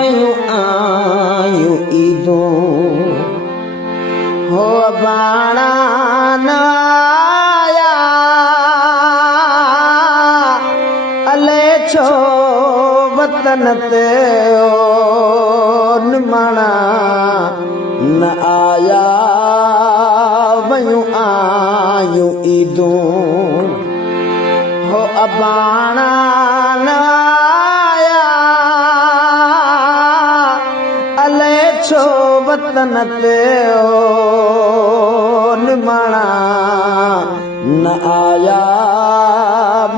वयूं आयूं ईदूं हो बाणा न आया अले छो वतन ते निमाणा न आया वयूं आयूं ईदूं हो बाणा न आया अले छो वतन ते निमाणा न आया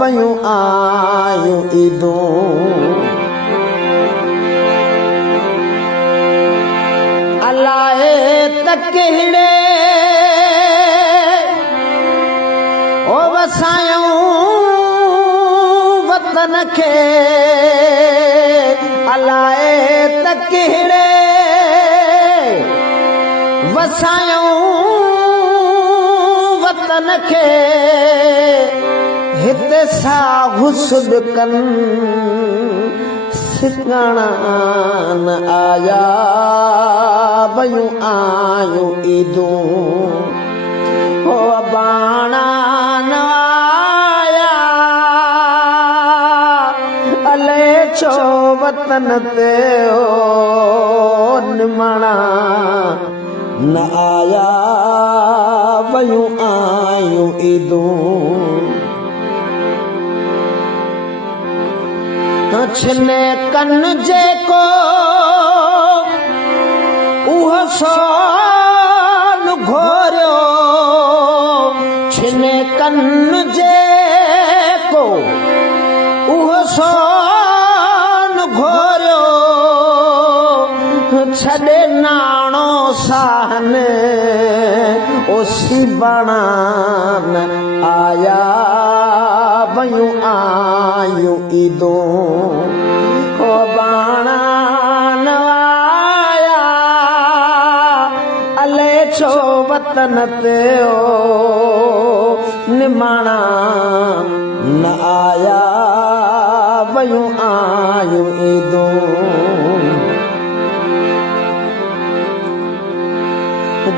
वयूं आयूं ईदूं अलाए त कहिड़े ओ वसायूं वतन खे अलाए त कहिड़े वसायूं वतन खे हिते साहु सुॾकन ठिकाणा न आया वयूं आयूं ईदूं हो बाणा न आया अले छो वतन ते निमाणा न आया वयूं आयूं ईदूं छिने कन जेको उहो सोन घोरियो छिने कन जेको उहो सोन घोरियो छॾे नाणो सहन ओसी बाणा न आया वयूं आयूं ईदूं हो बाणा न आया अले छो वतन ते निमाणा न आया वयूं आयूं ईदूं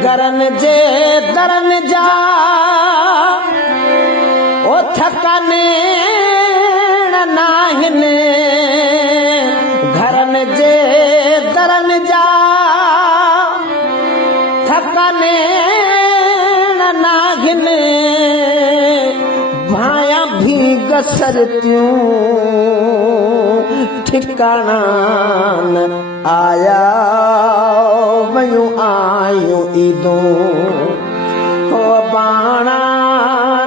गरन जे दरन जा ओ थकाने नाहिनि घरन जे दरन जा थकाने नाहिनि भाया भी गसरतियूं ठिकाणा न आया वयूं आयूं ईदूं हो बाणा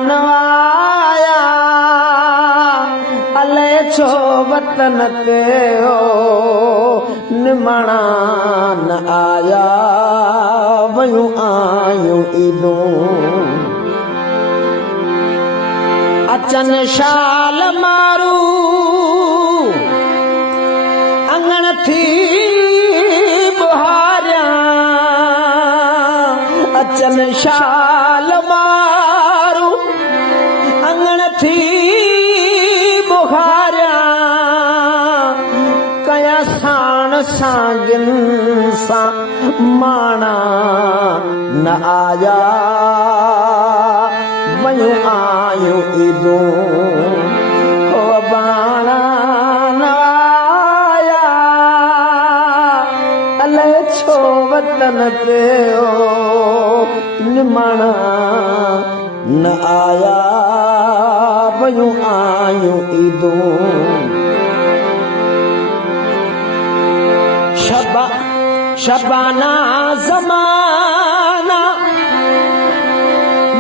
न आया अले छो वतन ते निमाणा न आया वयूं आयूं ईदूं अचन शाल मारू अंगण थी बुहारियां अचन शाल मारू अंगण थी बुहारियां कया साण सागिन सा माणा न आया वयूं आयूं ईदूं हो बाणा न आया अले छो वतन ते निमाणा न आया वयूं आयूं ईदूं शबाना ज़माना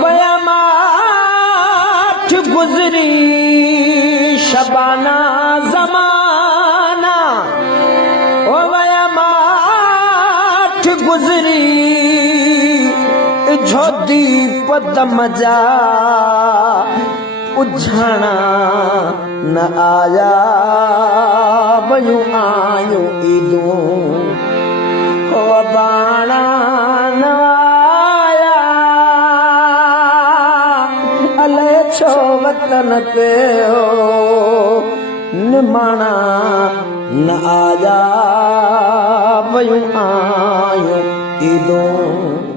वया माठ गुज़री शबाना ज़माना ओ वया माठ गुज़री जो दीप दम जा उझाणा न आया वयूं आयूं ईदूं हो बाणा न आया अले छो वतन ते निमाणा न आया वयूं आयूं ईदूं